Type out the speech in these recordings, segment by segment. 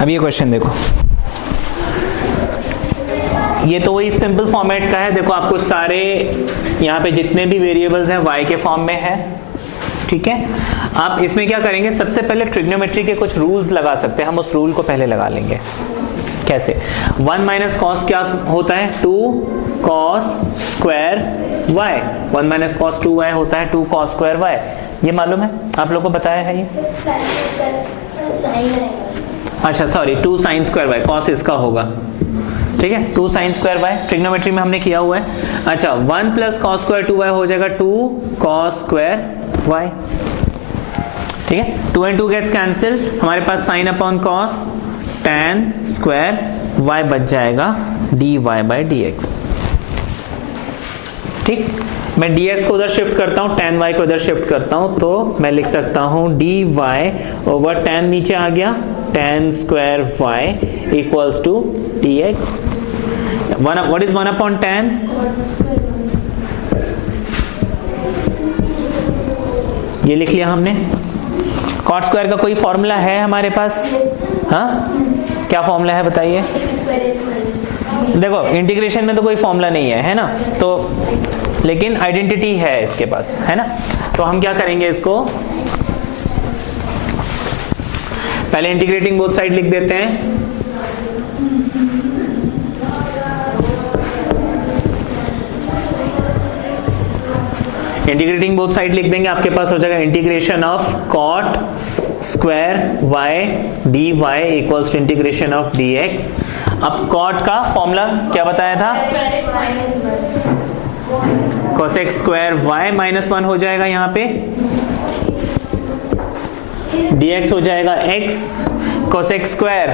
अब ये क्वेश्चन देखो, ये तो वही सिंपल फॉर्मेट का है। देखो आपको सारे यहाँ पे जितने भी वेरिएबल्स हैं y के फॉर्म में है, ठीक है। आप इसमें क्या करेंगे, सबसे पहले ट्रिग्नोमेट्री के कुछ रूल्स लगा सकते हैं, हम उस रूल को पहले लगा लेंगे। कैसे? 1 माइनस कॉस क्या होता है? 2 cos square y। 1 minus cos 2y होता है 2 कॉस स्क्वायर y। ये मालूम है, आप लोगों को बताया है ये? अच्छा sorry, 2 sine square y, cos इसका होगा, ठीक है। 2 साइन स्क्वायर y ट्रिग्नोमेट्री में हमने किया हुआ है। अच्छा 1 प्लस कॉस स्क्वायर 2y हो जाएगा 2 कॉस स्क्वायर y, ठीक है। 2 and 2 गेट्स कैंसिल, हमारे पास sine upon cos tan square y बच जाएगा dy बाई dx, ठीक। मैं dx को उधर शिफ्ट करता हूँ, tan y को उधर शिफ्ट करता हूँ, तो मैं लिख सकता हूँ dy ओवर tan नीचे आ गया, tan square y equals to dx। What is 1 upon tan? ये लिख लिया हमने। कॉट स्क्वायर का कोई फॉर्मूला है हमारे पास? हाँ, क्या फॉर्मूला है बताइए? देखो इंटीग्रेशन में तो कोई फॉर्मूला नहीं है, है ना, तो लेकिन आइडेंटिटी है इसके पास, है ना। तो हम क्या करेंगे, इसको पहले इंटीग्रेटिंग बोथ साइड लिख देते हैं। इंटीग्रेटिंग बोथ साइड लिख देंगे, आपके पास हो जाएगा integration of cot square y dy equals to integration of dx। अब कॉट का फॉर्मूला क्या बताया था? cosec स्क्वायर y माइनस 1 हो जाएगा, यहाँ पे dx हो जाएगा x। cosec स्क्वायर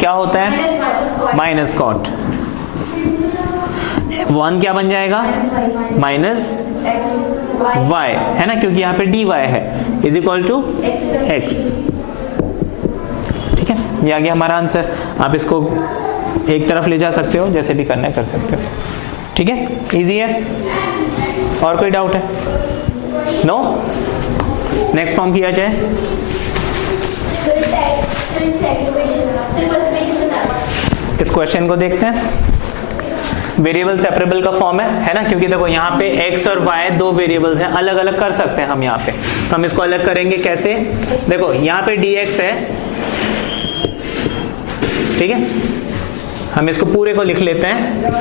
क्या होता है? Minus cot. 1 क्या बन जाएगा? माइनस y, है ना, क्योंकि यहाँ पे dy है, इज इक्वल टू x, ठीक है। ये आ गया हमारा आंसर। आप इसको एक तरफ ले जा सकते हो, जैसे भी करना है कर सकते हो, ठीक है। इजी है। और कोई डाउट है? नो? नेक्स्ट फॉर्म किया जाए। इस क्वेश्चन को देखते हैं। वेरिएबल सेपरेबल का फॉर्म है ना, क्योंकि देखो यहाँ पे x और y दो वेरिएबल्स हैं, अलग अलग कर सकते हैं हम यहाँ पे। तो हम इसको अलग करेंगे कैसे? देखो यहाँ पे dx है, ठीक है, हम इसको पूरे को लिख लेते हैं,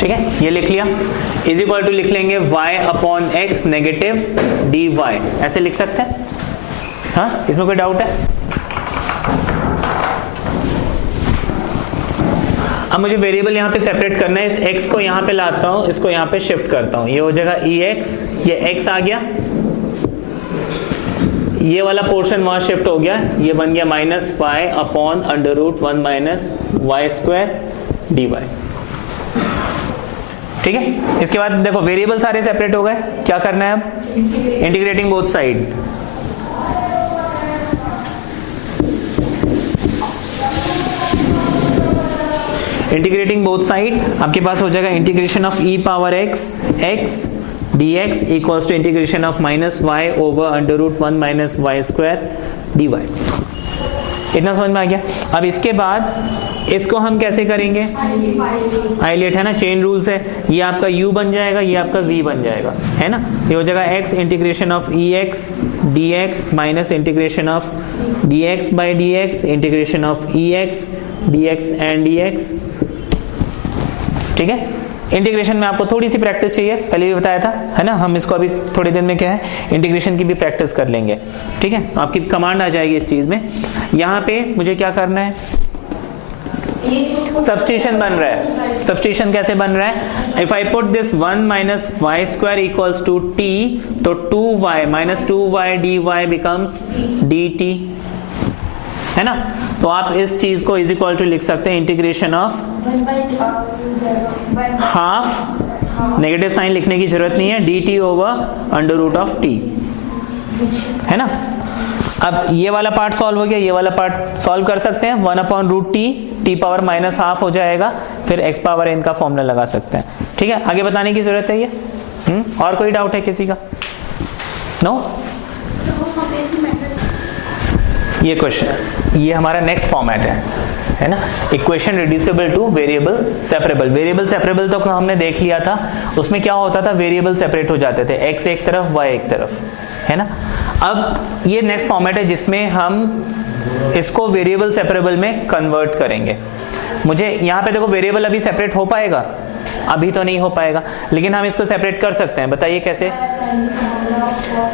ठीक है, ये लिख लिया। इज इक्वल टू लिख लेंगे y upon x negative dy, ऐसे लिख सकते हैं। हाँ, इसमें कोई डाउट है? अब मुझे वेरिएबल यहाँ पे सेपरेट करना है, इस x को यहाँ पे लाता हूँ, इसको यहाँ पे शिफ्ट करता हूँ, ये हो जाएगा ex, ये x आ गया, ये वाला पोर्शन वहां शिफ्ट हो गया, ये बन गया minus five upon under root 1 minus y square d y, ठीक है। इसके बाद देखो वेरिएबल सारे सेपरेट हो गए, क्या करना है अब? Integrating both side. Integrating both side आपके पास हो जाएगा integration of e power x x dx equals to integration of minus y over under root 1 minus y square d y. इतना समझ में आ गया। अब इसके बाद इसको हम कैसे करेंगे? आइलेट है ना, चेन रूल्स है, ये आपका u बन जाएगा, ये आपका v बन जाएगा, है ना। ये हो जाएगा x integration of E x D x minus integration of D x by d x integration of E x D x and D x, ठीक है। इंटीग्रेशन में आपको थोड़ी सी प्रैक्टिस चाहिए, पहले भी बताया था, है ना। हम इसको अभी थोड़ी देर में क्या है इंटीग्रेशन की भी प्रैक्टिस कर लेंगे, ठीक है। आपकी कमांड आ जाएगी इस चीज में। यहाँ पे मुझे क्या करना है? सब्स्टिट्यूशन बन रहा है। सब्स्टिट्यूशन कैसे बन रहा है? If I put this 1 minus y square equals to t, तो 2y minus 2y dy becomes dt, है ना। तो आप इस चीज को इज इक्वल टू लिख सकते हैं integration of half, negative sign लिखने की जरूरत नहीं है, dt over under root of t, है ना। अब ये वाला पार्ट सॉल्व हो गया, ये वाला पार्ट सॉल्व कर सकते हैं, 1 upon root t, t power minus half हो जाएगा, फिर x पावर n का फॉर्मूला लगा सकते हैं, ठीक है। आगे बताने की जरूरत है ये। और कोई डाउट है किसी का? नो? ये क्वेश्चन, ये हमारा नेक्स्ट फॉर्मेट है ना, equation reducible two variable separable. Variable separable तो हमने देख लिया था, उसमें क्या होता था, वेरिएबल सेपरेट हो जाते थे, x एक तरफ y एक तरफ, है ना। अब ये नेक्स्ट फॉर्मेट है जिसमें हम इसको वेरिएबल सेपरेबल में कन्वर्ट करेंगे। मुझे यहाँ पे देखो वेरिएबल अभी सेपरेट हो पाएगा, अभी तो नहीं हो पाएगा, लेकिन हम इसको सेपरेट कर सकते हैं। बताइए कैसे?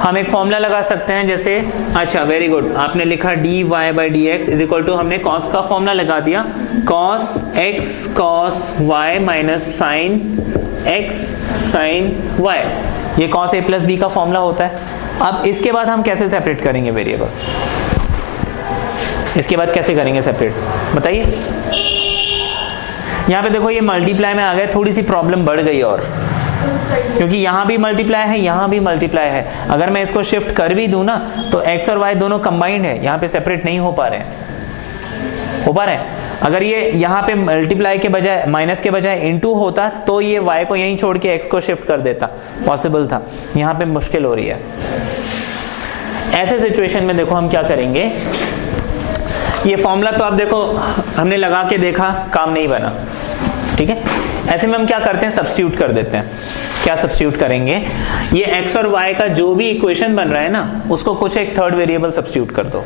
हम एक फॉर्मूला लगा सकते हैं, जैसे, अच्छा वेरी गुड, आपने लिखा dy by d x is equal to, हमने कॉस का फॉर्मूला लगा दिया, cos x cos y minus sine x sine y। ये कॉस a प्लस बी का फॉर्मूला होता है। अब इसके बाद हम कैसे सेपरेट करेंगे वेरिएबल? इसके बाद कैसे करेंगे सेपरेट, बताइए। यहाँ पे देखो ये मल्टीप्लाई में आ गए, थोड़ी सी प्रॉब्लम बढ़ गई, और क्योंकि यहाँ भी मल्टीप्लाई है, यहाँ भी मल्टीप्लाई है। अगर मैं इसको शिफ्ट कर भी दूं ना तो x और y दोनों कंबाइंड है, यहाँ पे सेपरेट नहीं हो पा रहे हैं, हो पा रहे हैं। अगर ये यहाँ पे मल्टीप्लाई के बजाय, माइनस के बजाय इनटू होता तो ये y को यहीं छोड़ के x को शिफ्ट कर देता, पॉसिबल था। यहाँ पे मुश्किल हो रही है। ऐसे सिचुएशन में देखो हम क्या करेंगे, ये फॉर्मूला तो आप देखो हमने लगा के देखा, काम नहीं बना, ठीक है। ऐसे में हम क्या करते हैं, सब्स्टिट्यूट कर देते हैं। क्या सब्स्टिट्यूट करेंगे, ये x और y का जो भी इक्वेशन बन रहा है ना, उसको कुछ एक थर्ड वेरिएबल सब्स्टिट्यूट कर दो,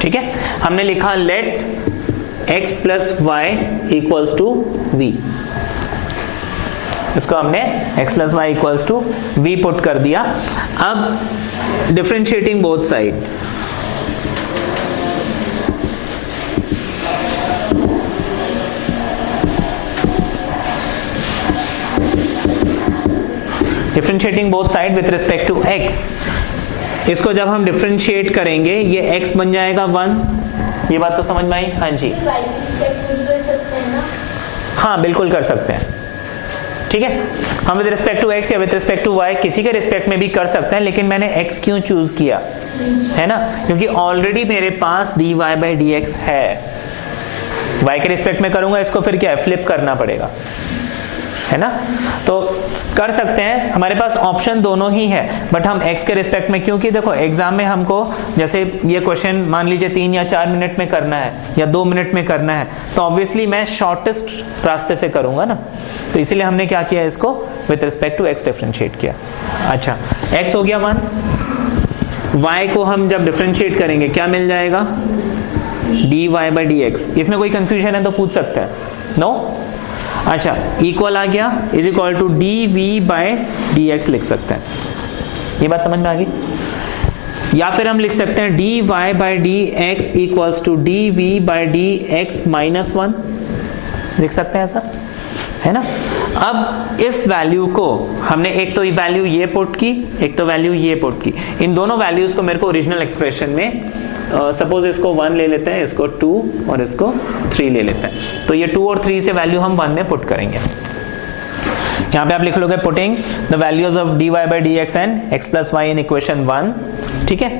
ठीक है। हमने लिखा let x plus y equals to v, इसको हमने x plus y equals to v put कर दिया। अब differentiating both side, differentiating both side with respect to x, इसको जब हम डिफरेंशिएट करेंगे ये x बन जाएगा 1। ये बात तो समझ में आई? हाँ जी, हाँ बिल्कुल कर सकते हैं, ठीक है। हम विद रिस्पेक्ट टू x या विद रिस्पेक्ट टू y किसी के रिस्पेक्ट में भी कर सकते हैं, लेकिन मैंने x क्यों चूज किया है ना, क्योंकि ऑलरेडी मेरे पास dy बाई डी एक्स है। y के रिस्पेक्ट में करूंगा इसको, फिर क्या है, फ्लिप करना पड़ेगा, है ना। तो कर सकते हैं, हमारे पास ऑप्शन दोनों ही है, बट हम x के रिस्पेक्ट में, क्योंकि देखो एग्जाम में हमको जैसे ये क्वेश्चन मान लीजिए 3 या 4 मिनट में करना है या 2 मिनट में करना है, तो ऑब्वियसली मैं शॉर्टेस्ट रास्ते से करूंगा ना, तो इसीलिए हमने क्या किया, इसको with respect to x differentiate किया। अच्छा, x हो गया 1, y को हम जब डिफरेंशिएट करेंगे क्या मिल जाएगा, dy बाई डी एक्स। इसमें कोई कंफ्यूजन है तो पूछ सकते हैं, नो? अच्छा, इक्वल आ गया, is equal to d v by d x लिख सकते हैं। ये बात समझ में आ गई? या फिर हम लिख सकते हैं d y by d x equals to d v by d x minus 1, लिख सकते हैं ऐसा, है ना। अब इस वैल्यू को हमने, एक तो वैल्यू ये पुट की, एक तो वैल्यू ये पुट की, इन दोनों वैल्यूज को मेरे को ओरिजिनल एक्सप्रेशन में, सपोज इसको 1 ले लेते हैं, इसको 2 और इसको 3 ले लेते हैं, तो ये 2 और 3 से वैल्यू हम 1 में पुट करेंगे। यहाँ पे आप लिख लोगे putting the values of dy by d x and x plus y in equation 1, ठीक है।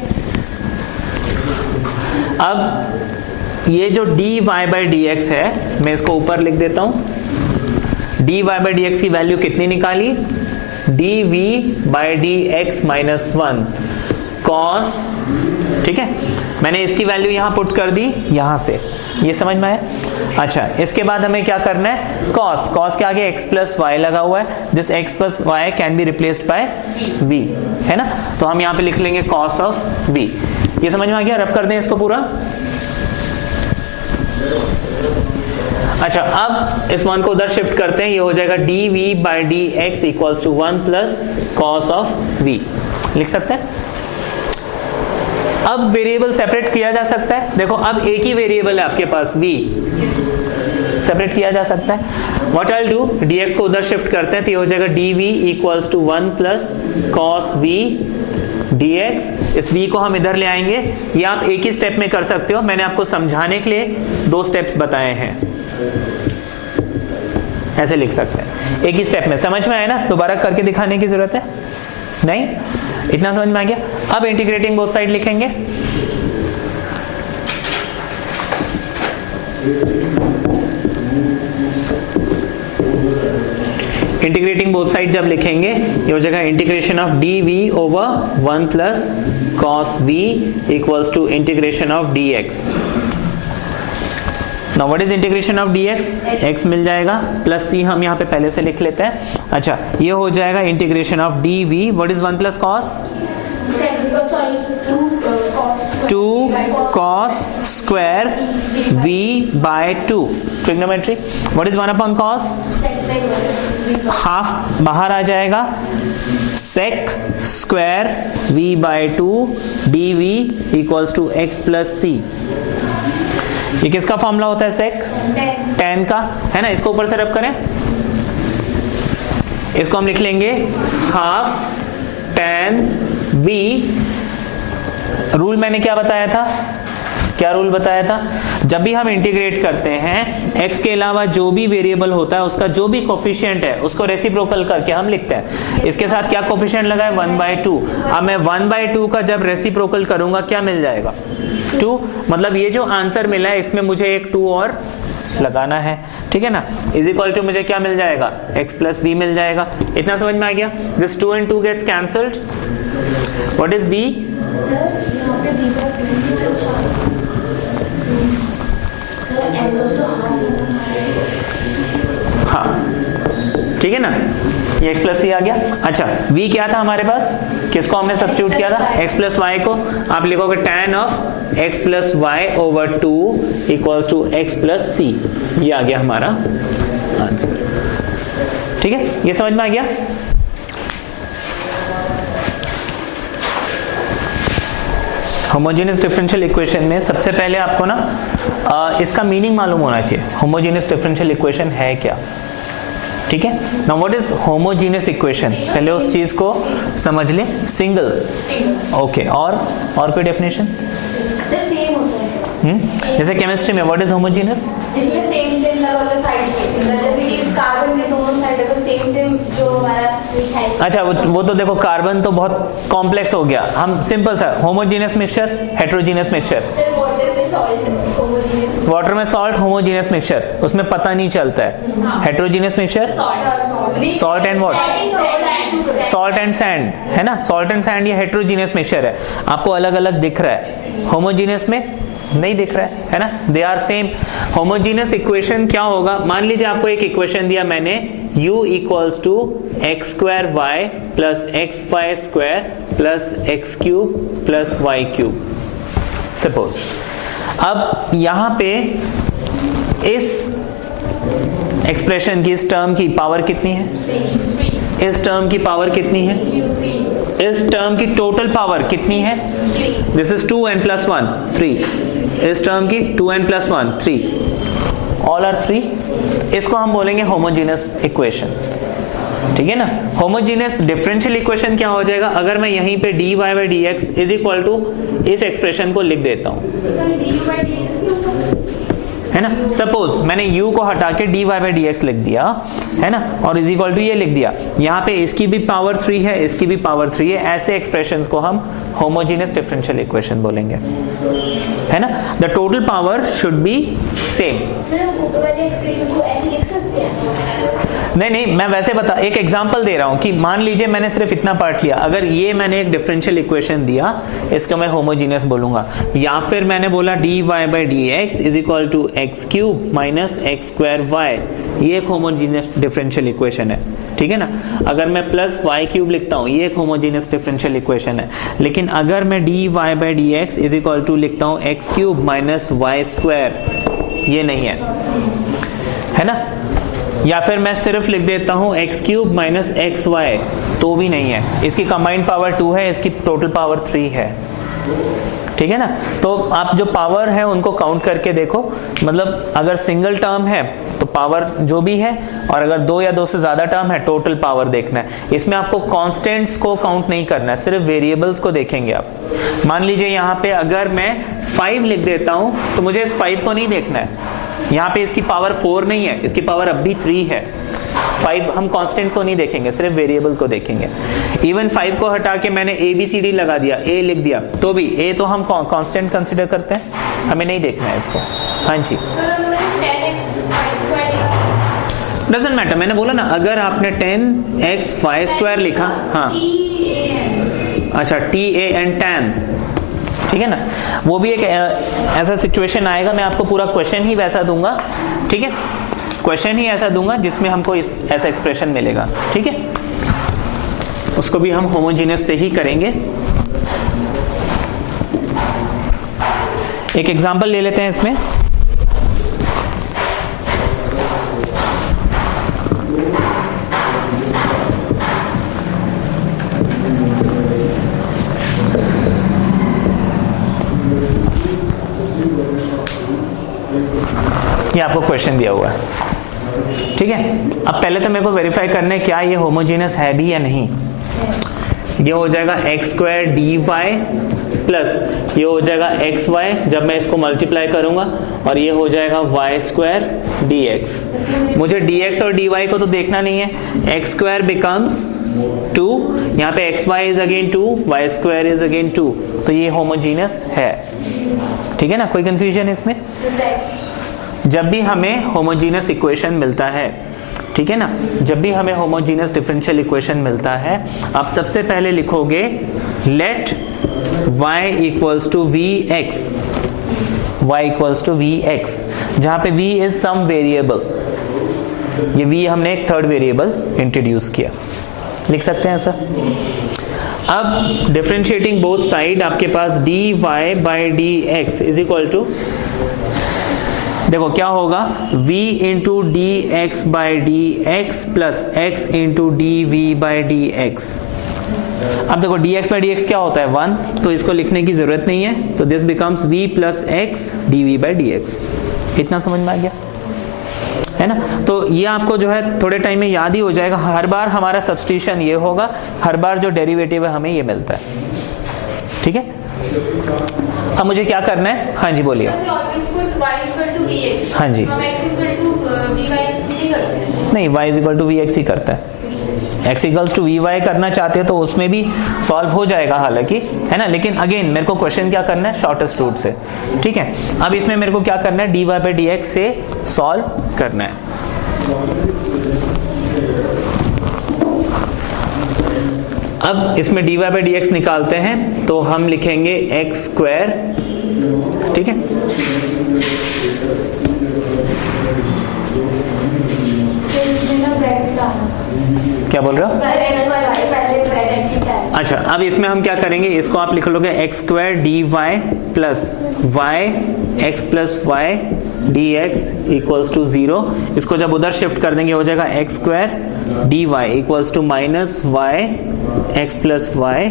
अब ये जो dy बाई डी एक्स है, मैं इसको ऊपर लिख देता हूँ। dy बाई डी एक्स की वैल्यू कितनी निकाली, dv by d x minus 1 cos, ठीक है। मैंने इसकी वैल्यू यहां पुट कर दी, यहां से, ये समझ में आया? अच्छा, इसके बाद हमें क्या करना है, कॉस, कॉस के आगे x प्लस वाई लगा हुआ है, this x plus y can be replaced by v, है ना। तो हम यहां पे लिख लेंगे कॉस ऑफ v। ये समझ में आ गया? रब कर दें इसको पूरा। अच्छा, अब इस 1 को उधर शिफ्ट करते हैं, ये हो जाएगा dv by d x equals to 1 plus cos of v, लिख सकते हैं। अब वेरिएबल सेपरेट किया जा सकता है, देखो अब एक ही वेरिएबल है आपके पास v, सेपरेट किया जा सकता है। What I will do, dx को उधर शिफ्ट करते हैं, तो ये हो जाएगा dv equals to 1 plus cos v dx। इस v को हम इधर ले आएंगे, ये आप एक ही स्टेप में कर सकते हो, मैंने आपको समझाने के लिए 2 स्टेप्स बताए हैं, ऐसे लिख सकते हैं एक ही स्टेप में। समझ में आया ना? दोबारा करके दिखाने की जरूरत है नहीं? इतना समझ में आ गया? अब इंटीग्रेटिंग बोथ साइड लिखेंगे, इंटीग्रेटिंग बोथ साइड जब लिखेंगे, ये हो जाएगा integration of d v over 1 plus cos v equals to integration of dx. Now what is integration of dx? x मिल जाएगा प्लस c हम यहाँ पे पहले से लिख लेते हैं. अच्छा, ये हो जाएगा integration of dv. What is 1 plus cos? 2 cos square v by 2 trigonometry. What is 1 upon cos? Half बाहर आ जाएगा. sec square v by 2 dv equals to x plus c. ये किसका फॉर्मूला होता है? sec tan का, है ना. इसको ऊपर से रब करें, इसको हम लिख लेंगे हाफ tan v. रूल मैंने क्या बताया था? क्या रूल बताया था? जब भी हम इंटीग्रेट करते हैं x के अलावा जो भी वेरिएबल होता है उसका जो भी कोफिशिएंट है उसको रेसिप्रोकल करके हम लिखते हैं. इसके साथ क्या कोफिशिएंट लगा है? 1/2. अब मैं 1/2 का जब रेसिप्रोकल करूंगा क्या मिल जाएगा? 2. मतलब ये जो आंसर मिला है इसमें मुझे एक 2 और लगाना है. ठीक है ना. इज इक्वल टू मुझे क्या मिल जाएगा? x प्लस v मिल जाएगा. इतना समझ में आ गया? This 2 and 2 gets cancelled. What is v? हाँ, ठीक है ना. ये x प्लस सी आ गया. अच्छा, v क्या था हमारे पास? किसको हमने सब्स्टिट्यूट किया था? x प्लस वाई को. आप लिखोगे tan of x plus y over 2 equals to x plus C. ये आ गया हमारा आंसर. ठीक है, ये समझ में आ गया. होमोजेनियस डिफरेंशियल इक्वेशन में सबसे पहले आपको ना इसका मीनिंग मालूम होना चाहिए. होमोजेनियस डिफरेंशियल इक्वेशन है क्या? ठीक है. Now what is homogeneous equation? पहले उस चीज को समझ ले. सिंगल. ओके. और कोई डेफिनेशन? जैसे केमिस्ट्री में व्हाट इज होमोजेनियस? अच्छा, वो तो देखो कार्बन तो बहुत कॉम्प्लेक्स हो गया. हम सिंपल सा homogeneous mixture, heterogeneous mixture. Water में सॉल्ट होमोजेनियस मिक्सचर, उसमें पता नहीं चलता है. Heterogeneous mixture salt and what? Salt and sand, है ना. सॉल्ट एंड सैंड ये हेटेरोजेनियस मिक्सचर है. आपको अलग अलग दिख रहा है. होमोजेनियस में नहीं दिख रहा है ना. They are same. Homogeneous equation क्या होगा? मान लीजिए आपको एक इक्वेशन दिया मैंने, u equals to x square y plus x y square plus x cube plus y cube. Suppose अब यहां पे इस एक्सप्रेशन की, इस टर्म की पावर कितनी है? इस टर्म की पावर कितनी है? इस टर्म की टोटल पावर कितनी है? This is 2n plus 1 3. इस टर्म की 2n plus 1 3. All are 3. इसको हम बोलेंगे होमोजेनियस इक्वेशन. ठीक है ना. होमोजेनियस डिफरेंशियल इक्वेशन क्या हो जाएगा? अगर मैं यहीं पे dy by dx is equal to इस एक्सप्रेशन को लिख देता हूं, है ना. सपोज मैंने u को हटा के dy by dx लिख दिया, है ना, और इज इक्वल टू ये लिख दिया. यहाँ पे इसकी भी पावर 3 है, इसकी भी पावर 3 है. ऐसे एक्सप्रेशंस को हम होमोजेनियस डिफरेंशियल इक्वेशन बोलेंगे, है ना. The total power should be same. नहीं, मैं वैसे बता, एक एग्जांपल दे रहा हूं कि मान लीजिए मैंने सिर्फ इतना पार्ट लिया. अगर ये मैंने एक डिफरेंशियल इक्वेशन दिया, इसको मैं होमोजेनियस बोलूंगा. या फिर मैंने बोला dy by dx is equal to x cube minus x square y. ये एक होमोजेनियस डिफरेंशियल इक्वेशन है. ठीक है ना. अगर मैं प्लस वाई क्यूब लिखता हूं, ये एक होमोजेनियस डिफरेंशियल इक्वेशन है. लेकिन अगर मैं dy by dx is equal to लिखता हूं x cube minus y square, ये नहीं है ना. या फिर मैं सिर्फ लिख देता हूं x cube minus x y, तो भी नहीं है. इसकी कंबाइंड पावर 2 है, इसकी टोटल पावर 3 है. ठीक है ना. तो आप जो पावर है उनको काउंट करके देखो. मतलब अगर सिंगल टर्म है तो पावर जो भी है, और अगर 2 या 2 से ज्यादा टर्म है टोटल पावर देखना है. इसमें आपको कांस्टेंट्स को काउंट नहीं करना है, सिर्फ वेरिएबल्स को देखेंगे आप. मान लीजिए यहाँ पे अगर मैं 5 लिख देता हूं तो मुझे इस 5 को नहीं देखना है. यहाँ पे इसकी पावर 4 नहीं है, इसकी पावर अब भी 3 है. 5 हम कांस्टेंट को नहीं देखेंगे, सिर्फ वेरिएबल को देखेंगे. इवन 5 को हटा के मैंने ए बी सी डी लगा दिया, ए लिख दिया, तो भी ए तो हम कांस्टेंट कंसीडर करते हैं, हमें नहीं देखना है इसको. हाँ जी, डजंट मैटर. मैंने बोला ना, अगर आपने 10x y स्क्वायर लिखा, हाँ अच्छा TAN tan, ठीक है ना, वो भी एक ऐसा सिचुएशन आएगा, मैं आपको पूरा क्वेश्चन ही वैसा दूंगा, ठीक है, क्वेश्चन ही ऐसा दूंगा जिसमें हमको ऐसा एक्सप्रेशन मिलेगा, ठीक है, उसको भी हम होमोजीनियस से ही करेंगे। एक एग्जांपल ले लेते हैं इसमें। ये आपको क्वेश्चन दिया हुआ है, ठीक है। अब पहले तो मेरे को वेरीफाई करना है क्या ये होमोजेनियस है भी या नहीं। ये हो जाएगा x square d y plus ये हो जाएगा एक्स वाई, जब मैं इसको मल्टीप्लाई करूंगा, और ये हो जाएगा वाई स्क्वायर डी एक्स। मुझे डी एक्स और डी वाई को तो देखना नहीं है। एक्स स्क्वायर बिकम्स 2, यहाँ पे x y is again 2, y square is again 2, तो ये होमोजीनियस है, ठीक है ना, कोई कंफ्यूजन इसमें। जब भी हमें होमोजीनियस इक्वेशन मिलता है, ठीक है ना, जब भी हमें होमोजीनियस डिफरेंशियल इक्वेशन मिलता है, आप सबसे पहले लिखोगे let y equals to v x, y equals to v x, जहां पे v इज सम वेरिएबल, ये v हमने एक थर्ड वेरिएबल इंट्रोड्यूस किया, लिख सकते हैं ऐसा। अब डिफरेंशिएटिंग बोथ साइड, आपके पास dy by d x is equal to, देखो क्या होगा, v into d x by d x plus x into d v by d x. अब देखो dx बाई डी एक्स क्या होता है 1, तो इसको लिखने की जरूरत नहीं है, तो this becomes v plus x d v by d x. इतना समझ में आ गया है ना। तो ये आपको जो है थोड़े टाइम में याद ही हो जाएगा, हर बार हमारा सब्स्टिट्यूशन ये होगा, हर बार जो डेरिवेटिव है हमें ये मिलता है, ठीक है। अब मुझे क्या करना है, हाँ जी बोलिए। हाँ जी, नहीं y is equal to v x ही करता है, x equals to v y करना चाहते हैं तो उसमें भी सॉल्व हो जाएगा हालांकि, है ना, लेकिन अगेन मेरे को क्वेश्चन क्या करना है, शॉर्टेस्ट रूट से, ठीक है। अब इसमें मेरे को क्या करना है, dy बाई डी एक्स से सॉल्व करना है। अब इसमें dy बाई डी एक्स निकालते हैं तो हम लिखेंगे एक्स स्क्वायर, ठीक है, क्या बोल रहे हो? अच्छा, अब इसमें हम क्या करेंगे, इसको आप लिख लोगे x square d y plus y x plus y d x equals to 0। इसको जब उधर शिफ्ट कर देंगे हो जाएगा x square d y equals to minus y x plus y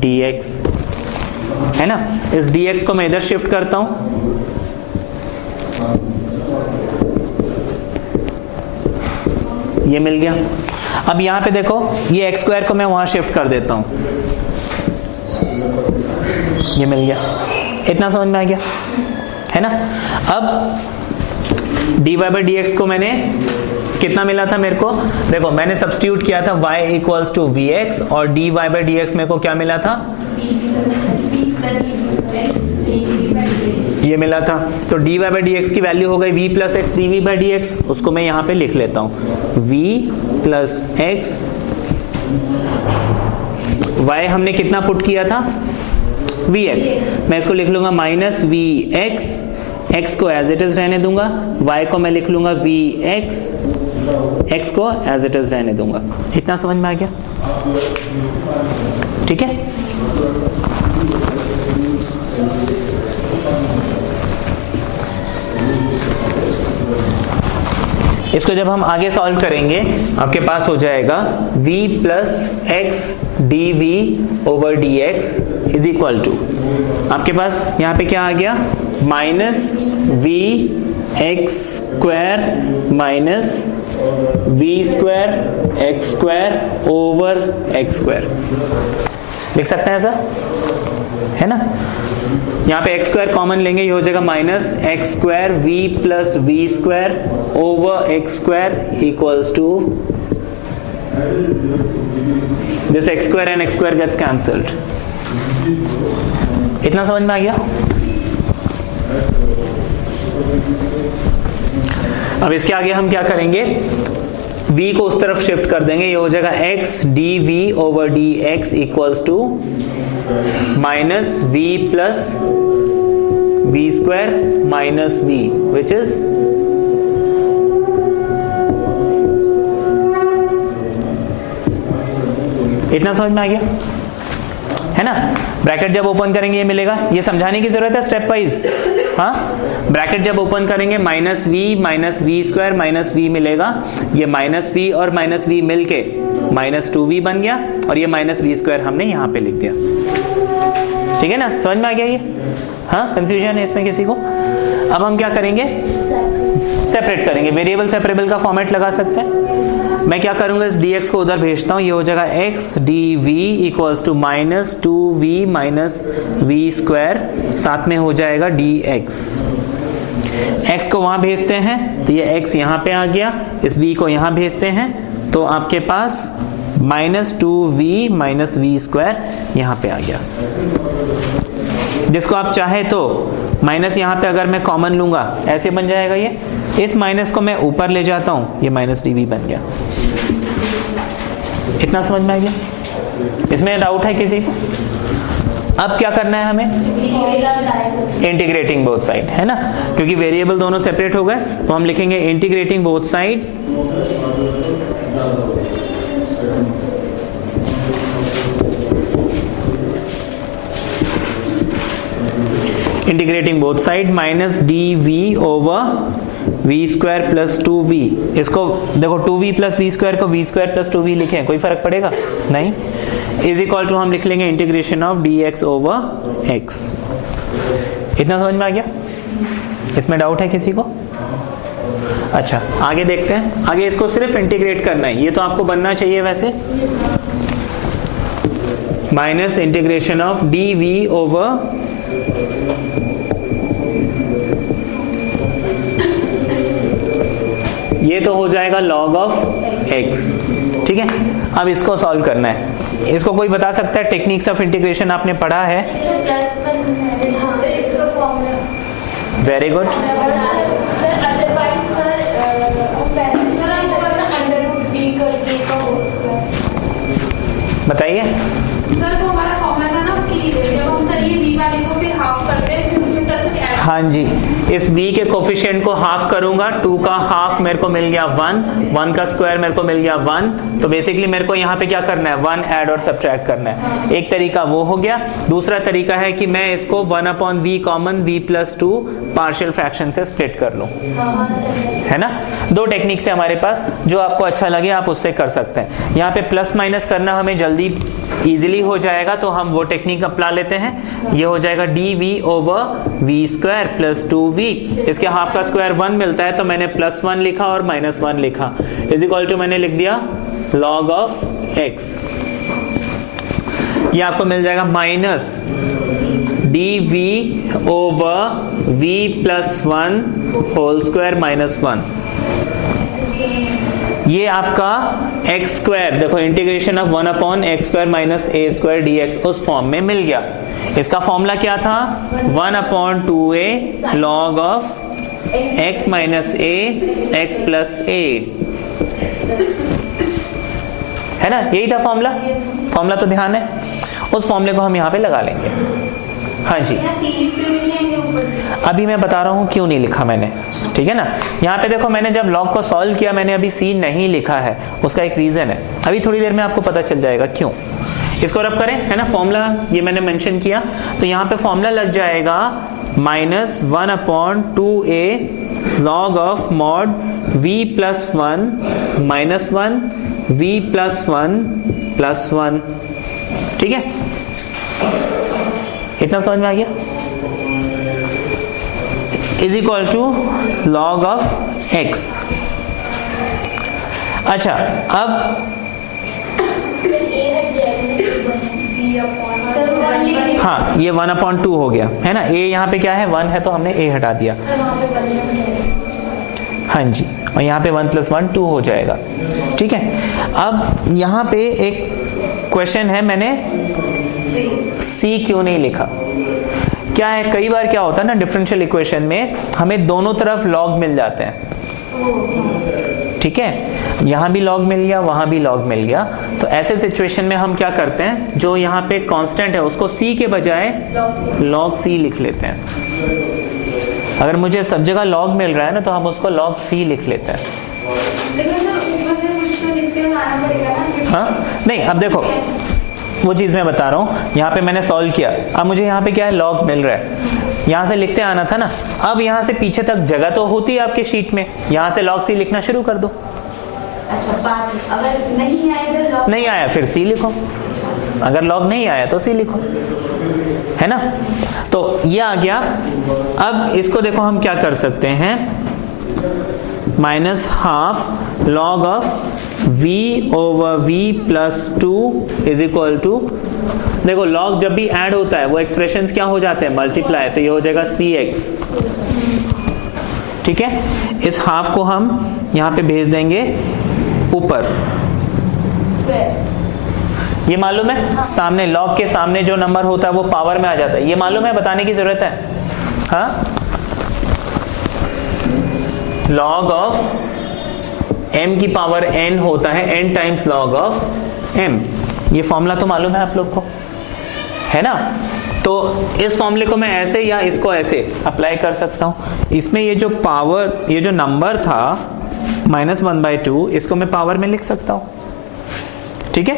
d x, है ना। इस डी एक्स को मैं इधर शिफ्ट करता हूं, ये मिल गया। अब यहां पे देखो, ये एक्स स्क्वायर को मैं वहां शिफ्ट कर देता हूं, ये मिल गया। इतना समझ में आ गया है ना। अब dy बाई डी एक्स को मैंने कितना मिला था मेरे को, देखो मैंने सब्स्टिट्यूट किया था y equals to v x, और dy बाई डी एक्स मेरे को क्या मिला था, ये मिला था। तो dy बाई डी एक्स की वैल्यू हो गई v plus x d v by d x, उसको मैं यहाँ पे लिख लेता हूँ v प्लस एक्स, y हमने कितना पुट किया था vx, मैं इसको लिख लूंगा माइनस vx, x को एज इट इज रहने दूंगा, y को मैं लिख लूंगा vx, x को एज इट इज रहने दूंगा। इतना समझ में आ गया, ठीक है। इसको जब हम आगे सॉल्व करेंगे, आपके पास हो जाएगा v plus x d v over d x is equal to, आपके पास यहाँ पे क्या आ गया, minus v x square minus v square x square over x square, लिख सकते हैं ऐसा, है ना। यहाँ पे एक्स स्क्वायर कॉमन लेंगे, ये हो जाएगा minus x square v plus v square over x square equals to this x square and x square gets cancelled. इतना समझ में आ गया। अब इसके आगे हम क्या करेंगे, v को उस तरफ शिफ्ट कर देंगे, ये हो जाएगा x d v over d x equals to minus v plus v square minus v which is इतना समझ में आ गया है ना। ब्रैकेट जब ओपन करेंगे ये मिलेगा, ये समझाने की जरूरत है स्टेप वाइज। हाँ, ब्रैकेट जब ओपन करेंगे minus v square minus v मिलेगा, ये माइनस वी और माइनस वी मिलके माइनस 2v बन गया और ये माइनस वी स्क्वायर हमने यहाँ पे लिख दिया। ठीक है ना, समझ में आ गया ये। हाँ, कंफ्यूजन है इसमें किसी को? अब हम क्या करेंगे, सेपरेट करेंगे। वेरिएबल सेपरेबल का फॉर्मेट लगा सकते हैं। मैं क्या करूंगा, इस dx को उधर भेजता हूं, ये हो जाएगा x dv equals to minus 2v minus v square, साथ में हो जाएगा dx। x को वहां भेजते हैं तो ये x यहां पे आ गया, इस v को यहां भेजते हैं तो आपके पास minus 2v minus v square यहां पे आ गया, जिसको आप चाहे तो माइनस यहां पे अगर मैं कॉमन लूंगा ऐसे बन जाएगा ये, इस माइनस को मैं ऊपर ले जाता हूं, ये माइनस dv बन गया। इतना समझ में आ गया? इसमें डाउट है किसी को? अब क्या करना है हमें, इंटीग्रेटिंग बोथ साइड, है ना, क्योंकि वेरिएबल दोनों सेपरेट हो गए तो हम लिखेंगे integrating both side integrating both side minus dv over v square plus 2v। इसको देखो 2v प्लस वी स्क्वायर को वी स्क्वायर प्लस 2v लिखें, कोई फर्क पड़ेगा नहीं, इज इक्वल टू हम लिख लेंगे integration of dx over x। इतना समझ में आ गया? इसमें डाउट है किसी को? अच्छा, आगे देखते हैं। आगे इसको सिर्फ इंटीग्रेट करना है, ये तो आपको बनना चाहिए वैसे। Minus integration of dv over ये तो हो जाएगा log ऑफ x। ठीक है, अब इसको सॉल्व करना है। इसको कोई बता सकता है, टेक्निक्स ऑफ इंटीग्रेशन आपने पढ़ा है? वेरी गुड, बताइए। सर वो हमारा फॉर्मूला था ना कि जब हम सर ये v वाले को फिर हाफ करते हैं, उसमें सर कुछ ऐड। हाँ जी, इस v के कोफिशिएंट को हाफ करूंगा, 2 का हाफ मेरे को मिल गया 1, 1 का स्क्वायर मेरे को मिल गया 1, तो बेसिकली मेरे को यहाँ पे क्या करना है, 1 ऐड और सब्ट्रैक्ट करना है। एक तरीका वो हो गया। दूसरा तरीका है कि मैं इसको 1/v common v plus 2 partial fraction से स्प्लिट कर लूं, है ना। दो टेक्निक से हमारे पास, जो आपको अच्छा लगे आप उससे कर सकते हैं। यहाँ पे प्लस माइनस करना हमें जल्दी इजीली हो जाएगा तो हम वो टेक्निक अपना लेते हैं। ये हो जाएगा dv over v square plus 2v, इसके हाफ का स्क्वायर 1 मिलता है तो मैंने प्लस 1 लिखा और माइनस 1 लिखा, इज इक्वल टू मैंने लिख दिया log ऑफ x। ये आपको मिल जाएगा minus dv over v plus 1 whole square minus 1। ये आपका x स्क्वायर, देखो integration of 1/x square minus a square dx उस फॉर्म में मिल गया। इसका फॉर्मूला क्या था, 1/2a log of x minus a x plus a, है ना, यही था फॉर्मूला। फॉर्मूला तो ध्यान है, उस फॉर्मूले को हम यहाँ पे लगा लेंगे। हाँ जी, अभी मैं बता रहा हूँ क्यों नहीं लिखा मैंने, ठीक है ना। यहाँ पे देखो मैंने जब लॉग को सॉल्व किया मैंने अभी c नहीं लिखा है, उसका एक रीजन है, अभी थोड़ी देर में आपको पता चल जाएगा क्यों। इसको रब करें, है ना, फॉर्मूला ये मैंने मेंशन किया तो यहाँ पे फॉर्मूला लग जाएगा minus 1/2a log of mod v plus 1 minus 1 v plus 1 plus 1। ठीक है, इतना समझ में आ गया, is equal to log of x। अच्छा, अब हाँ, ये 1/2 हो गया, है ना। a यहाँ पे क्या है, 1 है तो हमने a हटा दिया, हाँ जी, और यहाँ पे 1 + 1 2 हो जाएगा। ठीक है, अब यहाँ पे एक क्वेश्चन है, मैंने c क्यों नहीं लिखा। क्या है, कई बार क्या होता है ना डिफरेंशियल इक्वेशन में हमें दोनों तरफ लॉग मिल जाते हैं, ठीक है। यहाँ भी log मिल गया, वहाँ भी log मिल गया। तो ऐसे सिचुएशन में हम क्या करते हैं, जो यहाँ पे कांस्टेंट है उसको c के बजाय log c लिख लेते हैं। अगर मुझे सब जगह log मिल रहा है ना तो हम उसको log c लिख लेते हैं। हाँ नहीं, अब देखो वो चीज़ मैं बता रहा हूँ, यहाँ पे मैंने सॉल्व किया, अब मुझे यहाँ पे क्या है, log मिल रहा है, यहाँ से लिखते आना था ना। अब यहाँ से पीछे तक जगह तो होती है आपके शीट में, यहाँ से log c लिखना शुरू कर दो। अच्छा, बात अगर नहीं आया तो log नहीं आया फिर c लिखो, अगर log नहीं आया तो c लिखो, है ना। तो ये आ गया। अब इसको देखो हम क्या कर सकते हैं, -½ log of v over v plus 2 is equal to, देखो log जब भी ऐड होता है वो एक्सप्रेशंस क्या हो जाते हैं, मल्टीप्लाई, तो ये हो जाएगा cx। ठीक है, इस हाफ को हम यहाँ पे भेज देंगे ऊपर। ये मालूम है, सामने log के सामने जो नंबर होता है वो पावर में आ जाता है, ये मालूम है, बताने की जरूरत है। हाँ, log ऑफ m की पावर n होता है n times log of m, ये फॉर्मूला तो मालूम है आप लोग को, है ना। तो इस फॉर्मूले को मैं ऐसे या इसको ऐसे अप्लाई कर सकता हूँ। इसमें ये जो पावर, ये जो नंबर था -1/2, इसको मैं पावर में लिख सकता हूँ। ठीक है,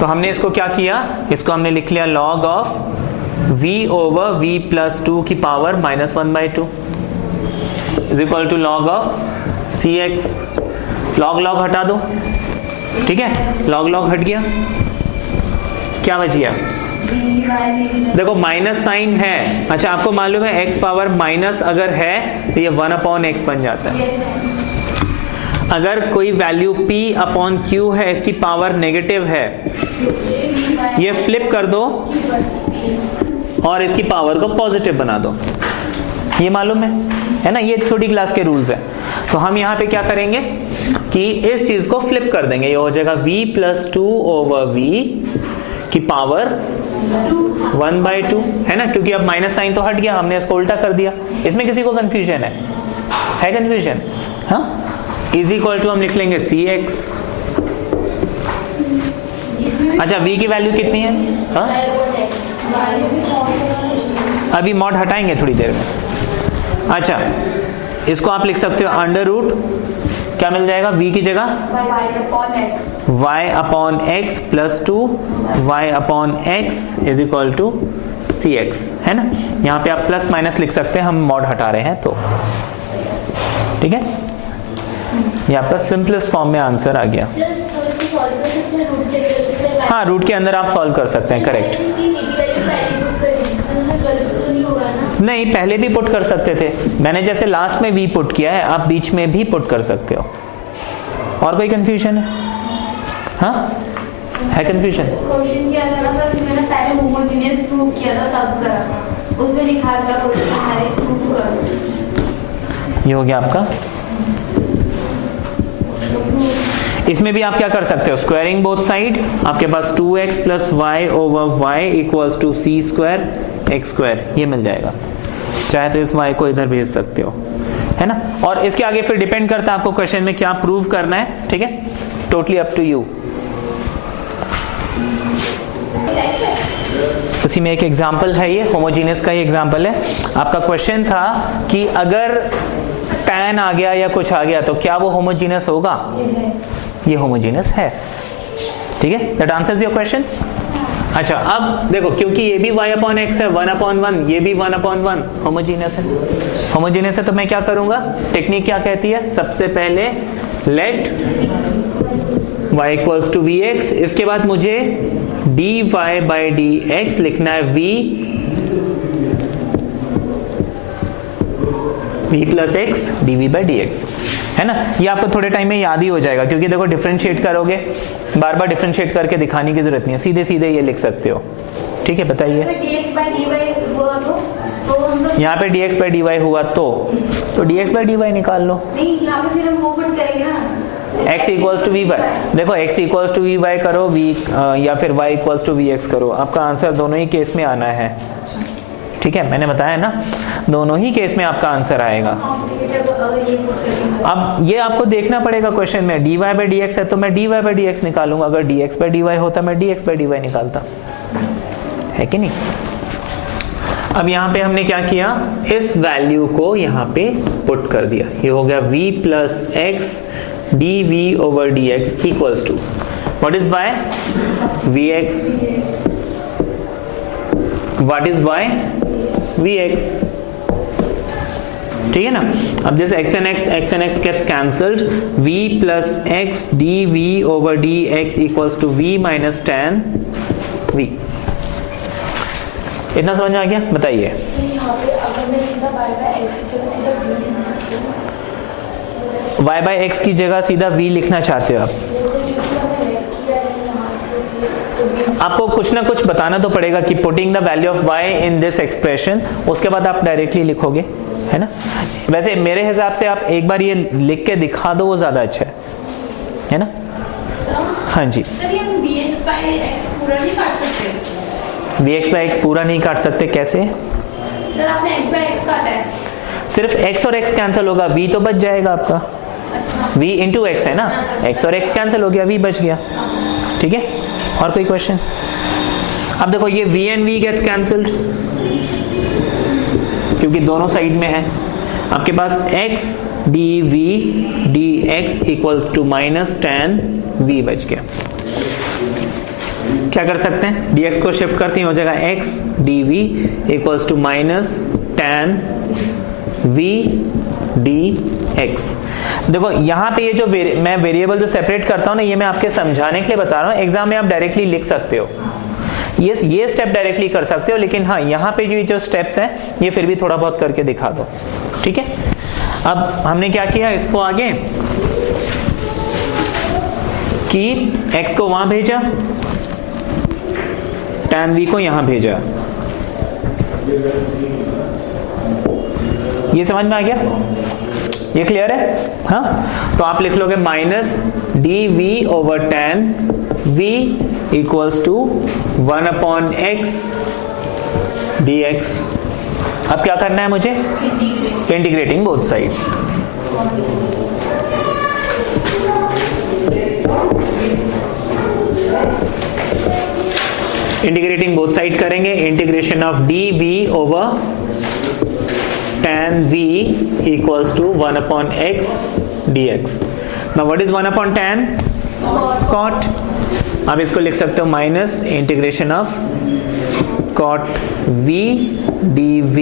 तो हमने इसको क्या किया, इसको हमने लिख लिया log of v over v plus 2 की power -1/2 is equal to log of cx। log हटा दो, ठीक है, log हट गया, क्या बच गया, देखो माइनस साइन है। अच्छा, आपको मालूम है x पावर माइनस अगर है तो ये 1/x बन जाता है। अगर कोई वैल्यू p/q है, इसकी पावर नेगेटिव है, ये फ्लिप कर दो और इसकी पावर को पॉजिटिव बना दो, ये मालूम है ना, ये छोटी क्लास के रूल्स है। तो हम यहाँ पे क्या करेंगे कि इस चीज को फ्लिप कर देंगे, ये हो जाएगा v + 2 over v की पावर 1/2, है ना, क्योंकि अब माइनस साइन तो हट गया, हमने इसको उल्टा कर दिया। इसमें किसी को कंफ्यूजन है कंफ्यूजन? हाँ, इज इक्वल टू हम लिख लेंगे cx। अच्छा, v की वैल्यू कितनी है? हाँ, अभी मॉड हटाएंगे थोड़ी देर में। अच्छा, इसको आप लिख सकते हो √ क्या मिल जाएगा v की जगह y/x + 2 y/x is equal to cx, है ना। यहाँ पे आप प्लस माइनस लिख सकते हैं, हम मॉड हटा रहे हैं तो। ठीक है, ये आपका सिंपलेस्ट फॉर्म में आंसर आ गया। हाँ, रूट के अंदर आप सॉल्व कर सकते हैं, करेक्ट। नहीं, पहले भी पुट कर सकते थे, मैंने जैसे लास्ट में v पुट किया है, आप बीच में भी पुट कर सकते हो। और कोई कंफ्यूजन है? हाँ, है कंफ्यूजन? क्वेश्चन क्या था ना, कि मैंने पहले होमोजेनियस प्रूव किया था तब करा, उसमें लिखा था क्वेश्चन हमारे प्रूव करो। ये हो गया आपका। इसमें भी आप क्या कर सकते हो, स्क्वायरिंग बोथ साइड, आपके पास 2x + y over y equals to c² x², ये मिल जाएगा। चाहे तो इस y को इधर भेज सकते हो, है ना। और इसके आगे फिर डिपेंड करता है आपको क्वेश्चन में क्या प्रूव करना है। ठीक है, टोटली अप टू यू। उसी में एक एग्जांपल है, ये होमोजेनियस का ही एग्जांपल है। आपका क्वेश्चन था कि अगर tan आ गया या कुछ आ गया तो क्या वो होमोजेनियस होगा? ये होमोजेनियस है। ठीक है, दैट आंसर्स योर क्वेश्चन। अच्छा, अब देखो, क्योंकि ये भी y/x है 1/1, ये भी 1/1, होमोजेनियस है। होमोजेनियस है तो मैं क्या करूंगा, टेक्निक क्या कहती है, सबसे पहले लेट y = vx, इसके बाद मुझे dy/dx लिखना है v + x dv/dx, है ना। ये आपको थोड़े टाइम में याद ही हो जाएगा, क्योंकि देखो डिफरेंशिएट करोगे, बार बार डिफरेंशिएट करके दिखाने की जरूरत नहीं है, सीधे सीधे ये लिख सकते हो। ठीक है, बताइए। यहाँ पे dx/dy हुआ तो dx/dy निकाल लो। नहीं, यहाँ पे फिर हम वो पुट करेंगे ना, x = vy। देखो, x = vy करो, या फिर y = vx करो, आपका आंसर दोनों ही केस में आना है। ठीक है, मैंने बताया ना, दोनों ही केस में आपका आंसर आएगा। अगर ये पुट करेंगे अब ये आपको देखना पड़ेगा क्वेश्चन में, dy बाई डी एक्स है तो मैं dy बाई डी एक्स निकालूंगा, अगर dx बाई dy होता मैं dx बाई dy निकालता, है कि नहीं। अब यहाँ पे हमने क्या किया, इस वैल्यू को यहाँ पे पुट कर दिया, ये हो गया v plus x d v over d x equals to what is y, vx, what is y, vx, ठीक है ना। अब जैसे x and x gets cancelled, v plus x dv over dx equals to v minus tan v। इतना समझ में आ गया, बताइए। यहाँ पे अगर मैं सीधा y बाय x की जगह सीधा v लिखना चाहती हूँ, y बाई एक्स की जगह सीधा v लिखना चाहते हो आप, जैसे क्योंकि हमने रेड किया है यहाँ से तो v आपको कुछ ना कुछ बताना तो पड़ेगा कि putting the value of y in this expression, उसके बाद आप डायरेक्टली लिखोगे, है ना। वैसे मेरे हिसाब से आप एक बार ये लिख के दिखा दो, वो ज्यादा अच्छा है ना। हाँ जी, सर ये हम bx by x पूरा नहीं काट सकते? vx बाई एक्स पूरा नहीं काट सकते, कैसे? सर आपने x by x काटा है। सिर्फ x और x कैंसिल होगा, v तो बच जाएगा आपका, अच्छा, v इंटू एक्स है ना, x और x कैंसिल हो गया, v बच गया, ठीक है। और कोई क्वेश्चन? अब देखो ये v and v gets cancelled क्योंकि दोनों साइड में है, आपके पास x dv dx equals to minus tan v बच गया। क्या कर सकते हैं, dx को शिफ्ट करते हैं, हो जाएगा x dv equals to minus tan v dx। देखो यहाँ पे ये जो मैं वेरिएबल जो सेपरेट करता हूँ ना, ये मैं आपके समझाने के लिए बता रहा हूँ, एग्जाम में आप डायरेक्टली लिख सकते हो, ये स्टेप डायरेक्टली कर सकते हो, लेकिन हाँ यहाँ पे जो स्टेप्स हैं ये फिर भी थोड़ा बहुत करके दिखा दो, ठीक है। अब हमने क्या किया, इसको आगे कि x को वहां भेजा, tan v को यहां भेजा, ये समझ में आ गया, ये क्लियर है। हाँ, तो आप लिख लोगे minus d v over tan v equals to 1 upon x dx। अब क्या करना है मुझे, integrating both side. Integrating both side करेंगे, integration of d v over tan v equals to 1 upon x dx। Now what is 1 upon tan, cot। आप इसको लिख सकते हो minus integration of cot v dv,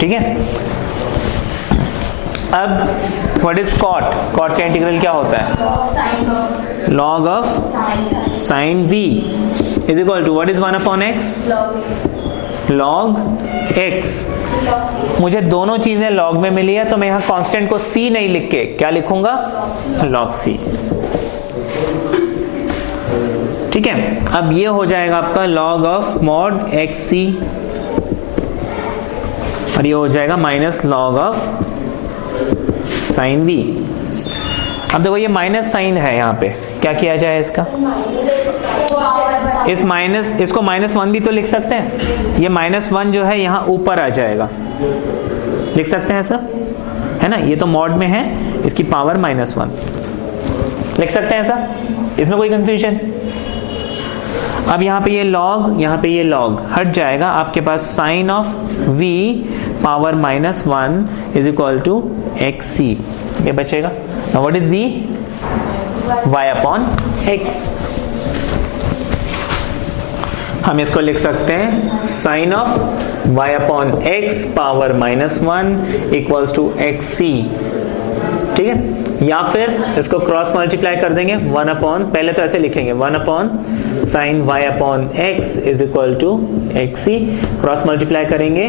ठीक है। अब व्हाट इज cot, cot का इंटीग्रल क्या होता है, log of sin v is equal to what is 1 upon x, log x। मुझे दोनों चीजें log में मिली है, तो मैं यहाँ कांस्टेंट को c नहीं लिख के क्या लिखूंगा, log c, ठीक है। अब ये हो जाएगा आपका log ऑफ mod xc, और ये हो जाएगा minus log of sin v। अब देखो ये माइनस साइन है, यहाँ पे क्या किया जाए इसका, इस माइनस, इसको -1 भी तो लिख सकते हैं, ये -1 जो है यहाँ ऊपर आ जाएगा, लिख सकते हैं ऐसा, है ना। ये तो मॉड में है, इसकी पावर -1 लिख सकते हैं ऐसा, इसमें कोई कंफ्यूजन। अब यहाँ पे ये लॉग, यहाँ पे ये लॉग हट जाएगा, आपके पास sine of v power -1 is equal to xc, ये बचेगा। Now what is v, y upon x। हम इसको लिख सकते हैं sine of y upon x power -1 equals to xc, ठीक है। या फिर इसको क्रॉस मल्टीप्लाई कर देंगे, 1 अपॉन, पहले तो ऐसे लिखेंगे 1 upon sine y upon x is equal to xc, cross multiply करेंगे,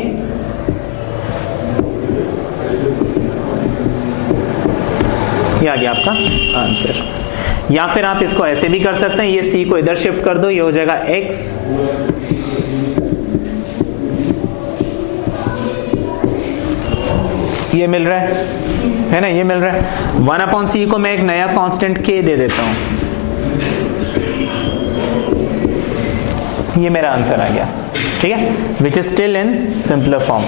ये आ गया आपका आंसर। या फिर आप इसको ऐसे भी कर सकते हैं, ये c को इधर शिफ्ट कर दो, ये हो जाएगा x ये मिल रहा है ना, ये मिल रहा है। 1 अपॉन c को मैं एक नया कांस्टेंट k दे देता हूं, ये मेरा आंसर आ गया, ठीक है, which is still in simpler form.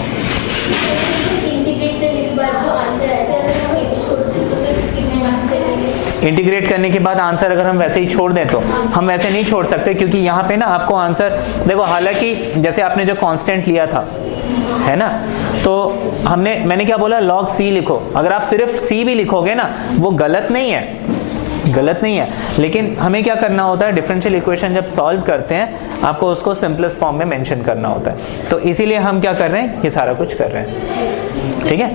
Integrate करने के बाद आंसर अगर हम वैसे ही छोड़ दें तो हम वैसे नहीं छोड़ सकते, क्योंकि यहाँ पे ना आपको आंसर देखो, हालांकि जैसे आपने जो कांस्टेंट लिया था है ना, तो मैंने क्या बोला, log c लिखो। अगर आप सिर्फ c भी लिखोगे ना वो गलत नहीं है, लेकिन हमें क्या करना होता है, डिफरेंशियल इक्वेशन जब सॉल्व करते हैं आपको उसको सिंपलेस्ट फॉर्म में मेंशन करना होता है। तो इसीलिए हम क्या कर रहे हैं, ये सारा कुछ कर रहे हैं। ठीक है।